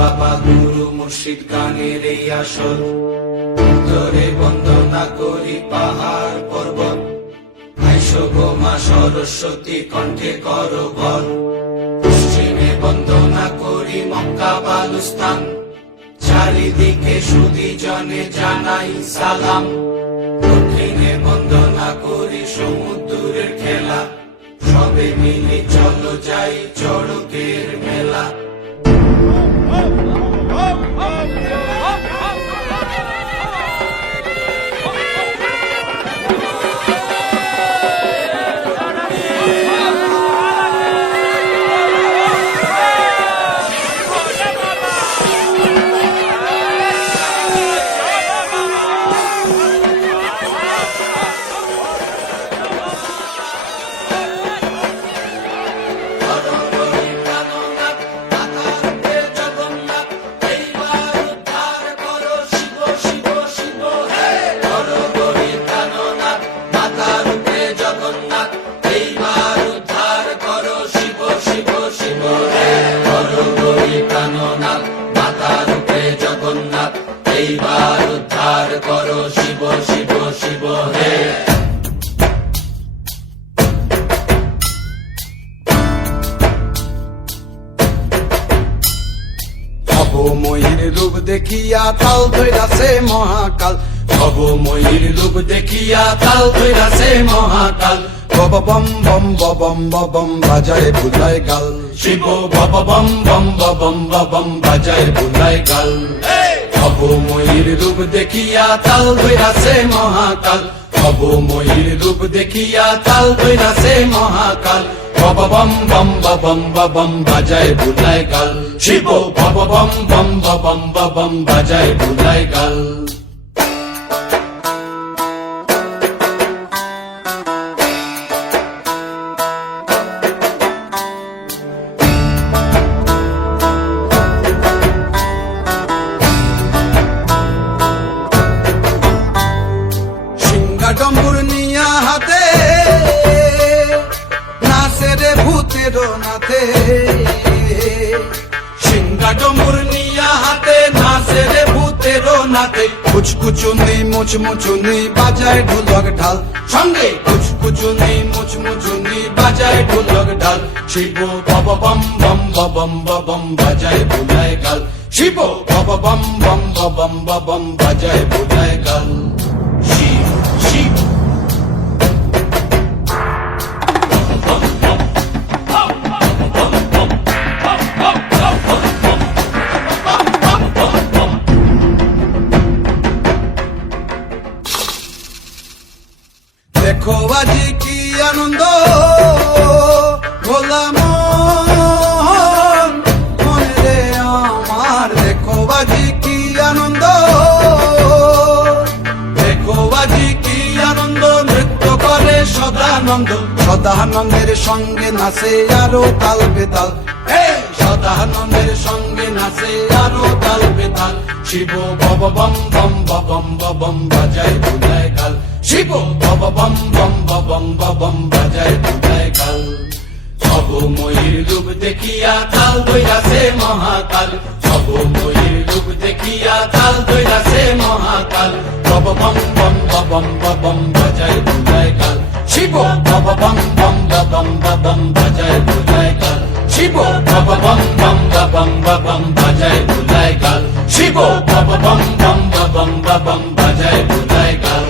বাবা গুরু মুর্শিদ গানের এই আসর, উত্তরে বন্দনা করি পাহাড় পর্বত, আইসো গো মা সরস্বতী কণ্ঠে করো বল। পশ্চিমে বন্দনা করি মক্কা বালুস্তান, চারিদিকে সুধী জনে জানাই সালাম। দক্ষিণে বন্দনা করি সমুদ্রের খেলা, সবে মিলে চলো যাই চড়কের মেলা। এইবার উদ্ধার করো শিব শিব শিব হে। ভবময়ীর রূপ দেখিয়া তাল ধৈরাছে মহাকাল, ভবময়ীর রূপ দেখিয়া তাল ধৈরাছে মহাকাল। বব বম বম বম বম বাজায় বুলায় গাল, শিব বব বম বম বম বম বাজায় বুলায় গাল। ভবময়ীর রূপ দেখিয়া তাল ধৈরাছে মহাকাল, ভবময়ীর রূপ দেখিয়া তাল ধৈরাছে মহাকাল। বব বম বম বম বাজায় বুলায় গাল, শিব বব বম বম বম বাজায় বুলায় গাল। ডম্বুর নিয়া হাতে নাচে রে ভূতের নাথে, সিংহা ডম্বুর নিয়া হাতে নাচে রে ভূতের নাথে। কুচকুচুনি মুচমুচুনি বাজায় ঢোলক ঢাল, সঙ্গে কুচকুচুনি মুচমুচুনি বাজায় ঢোলক ঢাল। শিব বব বম বম বম বাজায় বুলায় গাল, শিব বব বম বম বম বাজায় বুলায় গাল। শিব শিব দেখো আজি কি আনন্দ ভোলা মন মনে রে আমার, দেখো আজি কি আনন্দ, দেখো আজি কি আনন্দ, নৃত্য করে সদানন্দ। সদানন্দের সঙ্গে নাচে আরো তাল বেতাল, সদানন্দের সঙ্গে নাচে আরো তাল বেতাল। শিব বব বম বম বাজায় বুলায় গাল, শিব বব বম বম বাজায় বুলায় গাল। ভবময়ীর রূপ দেখিয়া তাল ধৈরাছে মহাকাল, ভবময়ীর রূপ দেখিয়া তাল ধৈরাছে মহাকাল। বব বম বম বাজায় বুলায় গাল, শিব বব বম বম বাজায় বুলায় গাল, শিব বব বম বম বাজায় বুলায় গাল, শিব বব বম বম বাজায় বুলায় গাল।